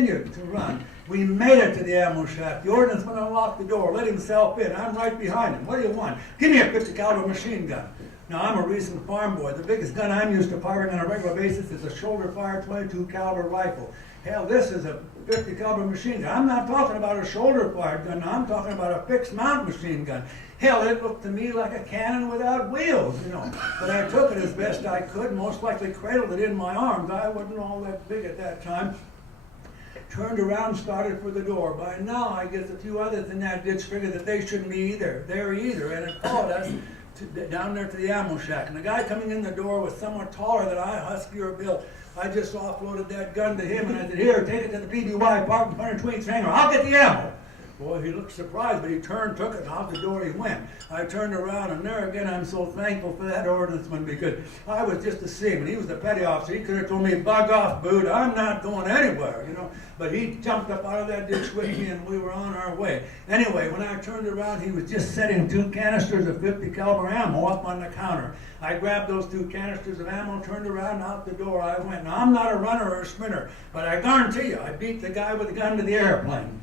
continued to run. We made it to the ammo shack. The ordnanceman unlocked the door, let himself in. I'm right behind him. What do you want? Give me a 50 caliber machine gun. Now, I'm a recent farm boy. The biggest gun I'm used to firing on a regular basis is a shoulder fire 22 caliber rifle. Hell, this is a 50 caliber machine gun. I'm not talking about a shoulder fired gun. I'm talking about a fixed mount machine gun. Hell, it looked to me like a cannon without wheels, you know. But I took it as best I could, most likely cradled it in my arms. I wasn't all that big at that time. Turned around, started for the door. By now, I guess a few others in that ditch figured that they shouldn't be there either, and it followed us down there to the ammo shack. And the guy coming in the door was somewhat taller than I, huskier built. I just offloaded that gun to him, and I said, "Here, take it to the PBY park in front of Tween's hangar. I'll get the ammo." Boy, he looked surprised, but he turned, took it, and out the door he went. I turned around, and there again, I'm so thankful for that ordnanceman, because I was just a seaman. He was the petty officer. He could have told me, "Bug off, Boot, I'm not going anywhere," you know. But he jumped up out of that ditch with me, and we were on our way. Anyway, when I turned around, he was just setting 2 canisters of 50 caliber ammo up on the counter. I grabbed those 2 canisters of ammo, turned around, out the door I went. Now, I'm not a runner or a sprinter, but I guarantee you, I beat the guy with the gun to the airplane.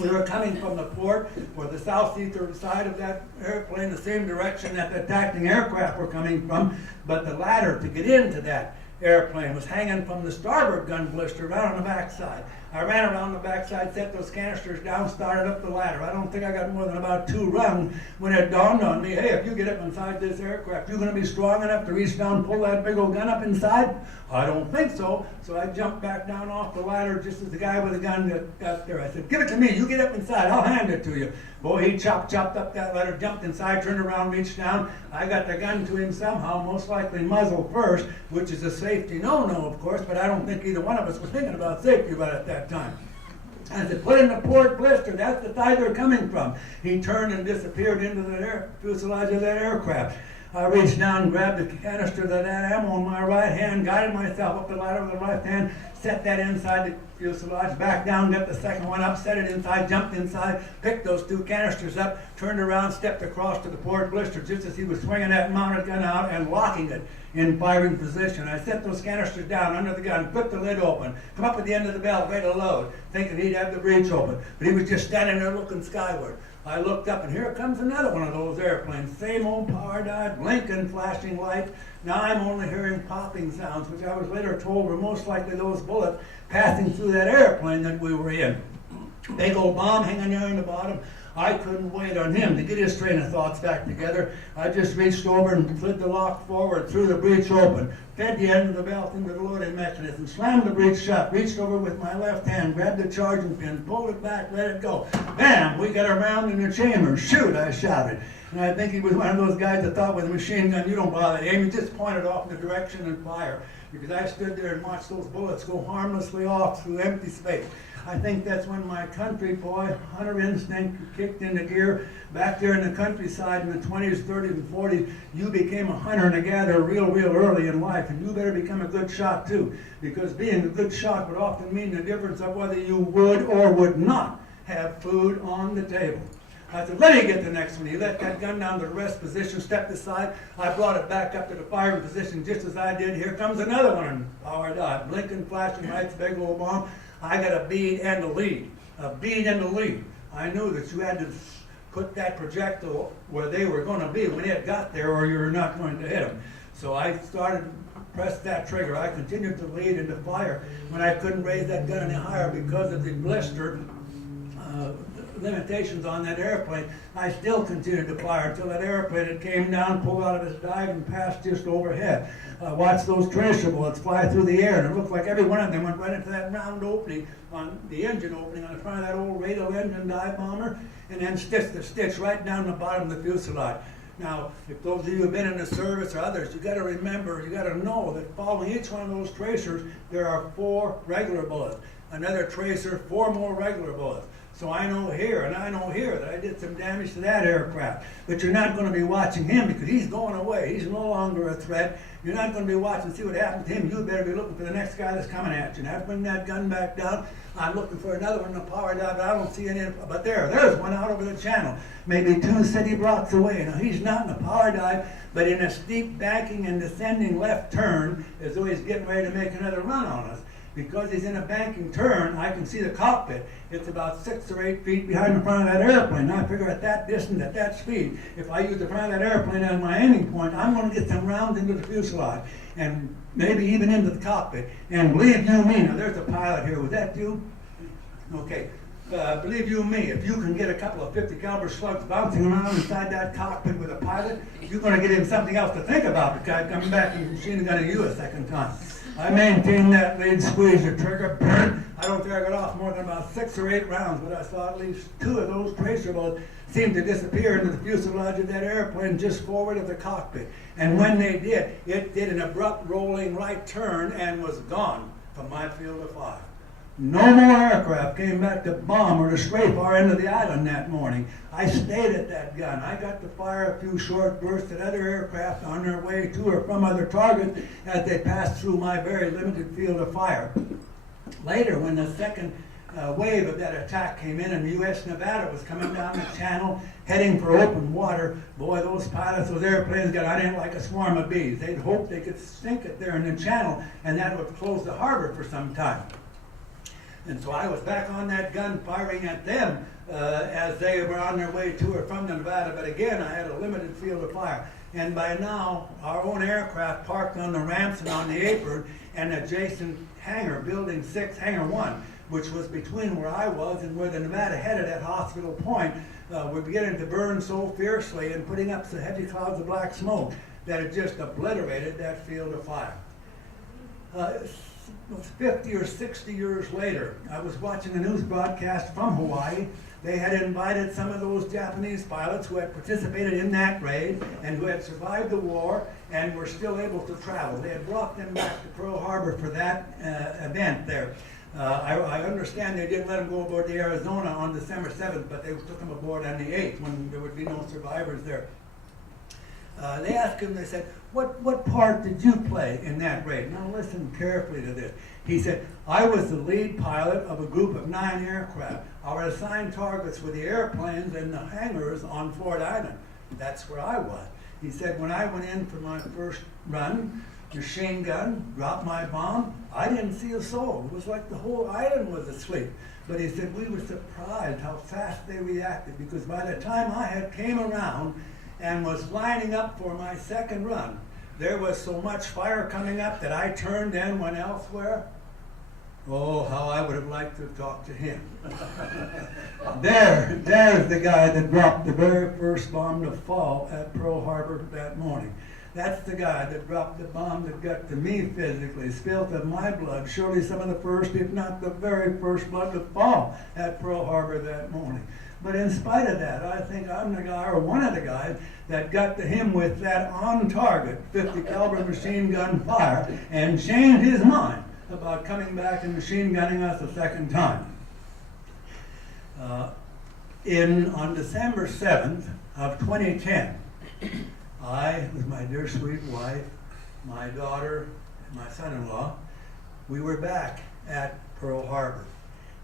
We were coming from the port, or the southeastern side of that airplane, the same direction that the attacking aircraft were coming from, but the ladder to get into that airplane was hanging from the starboard gun blister right on the backside. I ran around the backside, set those canisters down, started up the ladder. I don't think I got more than about 2 rungs when it dawned on me, hey, if you get up inside this aircraft, you're going to be strong enough to reach down and pull that big old gun up inside? I don't think so. So I jumped back down off the ladder just as the guy with the gun got there. I said, "Give it to me. You get up inside. I'll hand it to you." Boy, he chopped up that ladder, jumped inside, turned around, reached down. I got the gun to him somehow, most likely muzzle first, which is a safety no-no, of course, but I don't think either one of us was thinking about safety right at that time. And I said, "Put in the port blister. That's the side they're coming from." He turned and disappeared into the fuselage of that aircraft. I reached down, grabbed the canister of that ammo in my right hand, guided myself up the ladder with the left hand, set that inside the fuselage, back down, got the second one up, set it inside, jumped inside, picked those 2 canisters up, turned around, stepped across to the port blister just as he was swinging that mounted gun out and locking it in firing position. I set those canisters down under the gun, flipped the lid open, come up at the end of the belt, ready to load, thinking he'd have the breech open. But he was just standing there looking skyward. I looked up, and here comes another one of those airplanes. Same old power dive, blinking, flashing lights. Now I'm only hearing popping sounds, which I was later told were most likely those bullets passing through that airplane that we were in. Big old bomb hanging there in the bottom. I couldn't wait on him to get his train of thoughts back together. I just reached over and slid the lock forward, threw the breech open, fed the end of the belt into the loading mechanism, slammed the breech shut, reached over with my left hand, grabbed the charging pin, pulled it back, let it go. Bam! We got a round in the chamber. "Shoot!" I shouted. And I think he was one of those guys that thought with a machine gun, you don't bother to aim, you just point it off in the direction and fire. Because I stood there and watched those bullets go harmlessly off through empty space. I think that's when my country boy, hunter instinct kicked into gear. Back there in the countryside in the 20s, 30s, and 40s, you became a hunter and a gatherer real early in life. And you better become a good shot too. Because being a good shot would often mean the difference of whether you would or would not have food on the table. I said, "Let me get the next one." He let that gun down to the rest position, stepped aside. I brought it back up to the firing position just as I did. Here comes another one. Power dive, blinking, flashing lights, big old bomb. I got a bead and a lead. A bead and a lead. I knew that you had to put that projectile where they were going to be when it got there, or you were not going to hit them. So I started pressed that trigger. I continued to lead into fire when I couldn't raise that gun any higher because of the blister limitations on that airplane. I still continued to fire until that airplane had came down, pulled out of its dive, and passed just overhead. Watched those tracer bullets fly through the air, and it looked like every one of them went right into that round opening on the engine opening on the front of that old radial engine dive bomber, and then stitched the stitch right down the bottom of the fuselage. Now, if those of you have been in the service or others, you got to remember, you got to know that following each one of those tracers, there are 4 regular bullets. Another tracer, 4 more regular bullets. So I know here and I know here that I did some damage to that aircraft. But you're not going to be watching him because he's going away. He's no longer a threat. You're not going to be watching to see what happens to him. You better be looking for the next guy that's coming at you. And I bring that gun back down. I'm looking for another one in the power dive, but I don't see any. But there's one out over the channel, maybe 2 city blocks away. Now he's not in the power dive, but in a steep banking and descending left turn, as though he's getting ready to make another run on us. because he's in a banking turn, I can see the cockpit. It's about 6 or 8 feet behind the front of that airplane. Now I figure at that distance, at that speed, if I use the front of that airplane as my aiming point, I'm going to get some rounds into the fuselage and maybe even into the cockpit. And believe you me, now there's a pilot here. Was that you? Okay. Believe you me, if you can get a couple of 50 caliber slugs bouncing around inside that cockpit with a pilot, you're going to get him something else to think about besides coming back and machine gunning you a second time. I maintained that lead, squeeze the trigger, burn. I don't think I got off more than about 6 or 8 rounds, but I saw at least 2 of those tracer bullets seem to disappear into the fuselage of that airplane just forward of the cockpit. And when they did, it did an abrupt rolling right turn and was gone from my field of fire. No more aircraft came back to bomb or to strafe our end of the island that morning. I stayed at that gun. I got to fire a few short bursts at other aircraft on their way to or from other targets as they passed through my very limited field of fire. Later, when the second wave of that attack came in and the U.S. Nevada was coming down the channel, heading for open water, boy, those pilots, those airplanes got on in like a swarm of bees. They'd hoped they could sink it there in the channel, and that would close the harbor for some time. And so I was back on that gun firing at them as they were on their way to or from the Nevada. But again, I had a limited field of fire. And by now, our own aircraft parked on the ramps and on the apron and adjacent hangar, Building 6, Hangar 1, which was between where I was and where the Nevada headed at Hospital Point, were beginning to burn so fiercely and putting up so heavy clouds of black smoke that it just obliterated that field of fire. 50 or 60 years later, I was watching a news broadcast from Hawaii. They had invited some of those Japanese pilots who had participated in that raid and who had survived the war and were still able to travel. They had brought them back to Pearl Harbor for that event there. I understand they didn't let them go aboard the Arizona on December 7th, but they took them aboard on the 8th when there would be no survivors there. They asked him, they said, what part did you play in that raid? Now listen carefully to this. He said, I was the lead pilot of a group of 9 aircraft. Our assigned targets were the airplanes and the hangars on Ford Island. That's where I was. He said, when I went in for my first run, machine gun, dropped my bomb, I didn't see a soul. It was like the whole island was asleep. But he said, we were surprised how fast they reacted, because by the time I had came around and was lining up for my second run, there was so much fire coming up that I turned and went elsewhere. Oh, how I would have liked to have talked to him. There's the guy that dropped the very first bomb to fall at Pearl Harbor that morning. That's the guy that dropped the bomb that got to me physically, spilled of my blood, surely some of the first, if not the very first blood to fall at Pearl Harbor that morning. But in spite of that, I think I'm the guy, or one of the guys, that got to him with that on-target 50 caliber machine gun fire and changed his mind about coming back and machine gunning us a second time. On December 7th of 2010, I, with my dear sweet wife, my daughter, and my son-in-law, we were back at Pearl Harbor.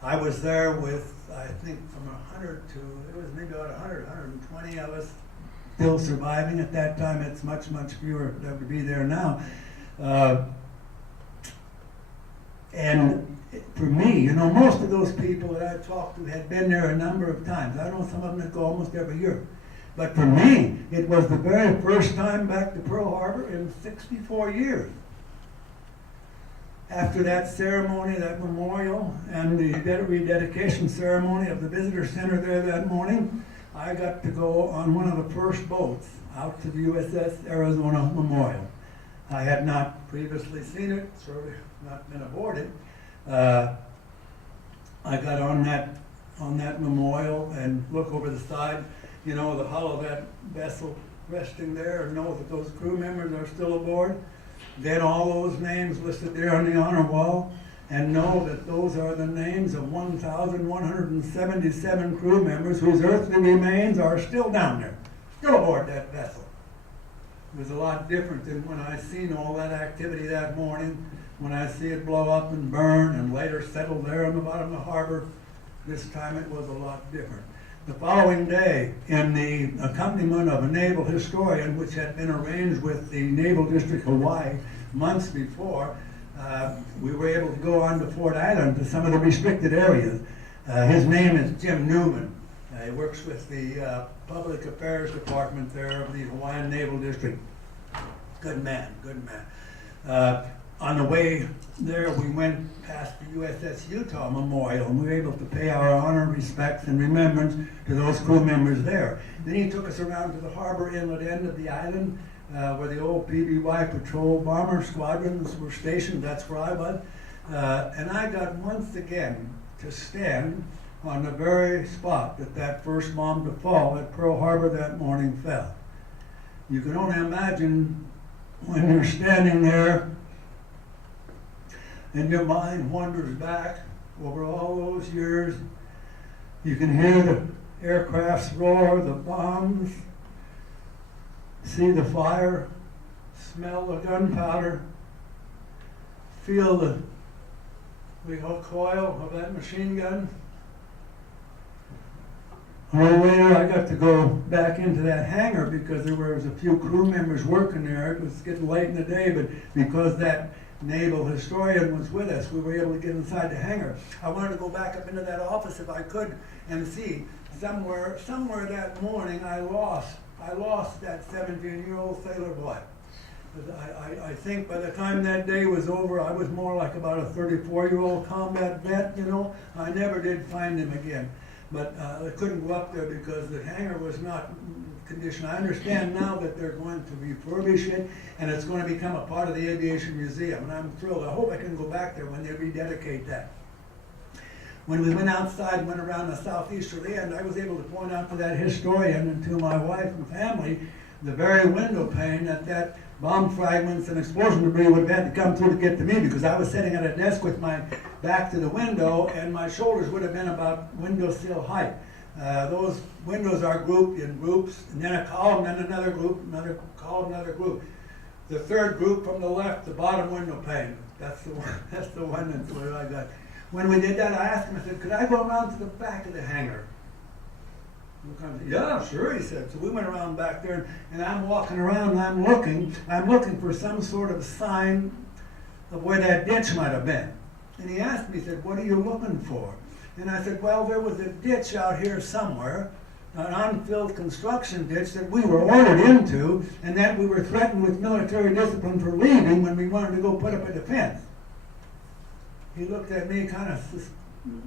I was there with, I think, from 100 to, it was maybe about 100, 120 of us still surviving at that time. It's much, much fewer that would be there now. And for me, you know, most of those people that I talked to had been there a number of times. I know some of them that go almost every year. But for me, it was the very first time back to Pearl Harbor in 64 years. After that ceremony, that memorial, and the rededication ceremony of the visitor center there that morning, I got to go on one of the first boats out to the USS Arizona Memorial. I had not previously seen it, certainly not been aboard it. I got on that memorial and look over the side, you know, the hull of that vessel resting there, and know that those crew members are still aboard. Then all those names listed there on the honor wall, and know that those are the names of 1,177 crew members whose earthly remains are still down there, still aboard that vessel. It was a lot different than when I seen all that activity that morning, when I see it blow up and burn and later settle there on the bottom of the harbor. This time it was a lot different. The following day, in the accompaniment of a naval historian, which had been arranged with the Naval District Hawaii months before, we were able to go on to Fort Island to some of the restricted areas. His name is Jim Newman. He works with the Public Affairs Department there of the Hawaiian Naval District. Good man, good man. On the way there, we went past the USS Utah Memorial, and we were able to pay our honor, respects, and remembrance to those crew members there. Then he took us around to the harbor inlet end of the island, where the old PBY patrol bomber squadrons were stationed. That's where I was. And I got once again to stand on the very spot that that first bomb to fall at Pearl Harbor that morning fell. You can only imagine when you're standing there and your mind wanders back over all those years. You can hear the aircrafts roar, the bombs, see the fire, smell the gunpowder, feel the recoil of that machine gun. A little later, I got to go back into that hangar because there was a few crew members working there. It was getting late in the day, but because that naval historian was with us, we were able to get inside the hangar. I wanted to go back up into that office if I could and see somewhere that morning I lost that 17-year-old sailor boy. I think by the time that day was over, I was more like about a 34-year-old combat vet, you know. I never did find him again. But I couldn't go up there because the hangar was not in condition. I understand now that they're going to refurbish it, and it's going to become a part of the Aviation Museum, and I'm thrilled. I hope I can go back there when they rededicate that. When we went outside and went around the southeasterly end, I was able to point out to that historian and to my wife and family the very window pane that bomb fragments and explosion debris would have had to come through to get to me, because I was sitting at a desk with my back to the window and my shoulders would have been about windowsill height. Those windows are grouped in groups, and then a column, then another group, another column, another group. The third group from the left, the bottom window pane. That's the one that's where I got. When we did that, I asked him, I said, could I go around to the back of the hangar? Yeah, sure, he said. So we went around back there, and I'm walking around, and I'm looking for some sort of sign of where that ditch might have been. And he asked me, he said, what are you looking for? And I said, well, there was a ditch out here somewhere, an unfilled construction ditch that we were ordered into, and that we were threatened with military discipline for leaving when we wanted to go put up a defense. He looked at me kind of,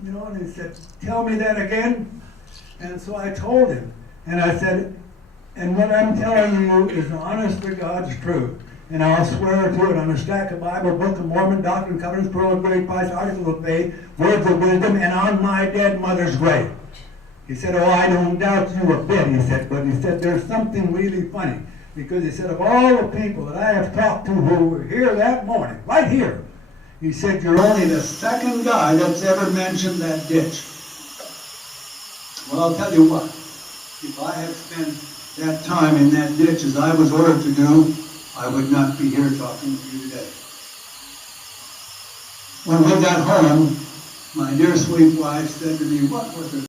you know, and he said, tell me that again. And so I told him, and I said, and what I'm telling you is the honest to God's truth. And I'll swear to it on a stack of Bible, Book of Mormon, Doctrine and Covenants, Pearl of Great Price, Article of Faith, Words of Wisdom, and on my dead mother's grave. He said, oh, I don't doubt you a bit, he said, but he said, there's something really funny. Because he said, of all the people that I have talked to who were here that morning, right here, he said, you're only the second guy that's ever mentioned that ditch. Well, I'll tell you what, if I had spent that time in that ditch as I was ordered to do, I would not be here talking to you today. When we got home, my dear sweet wife said to me, what was it?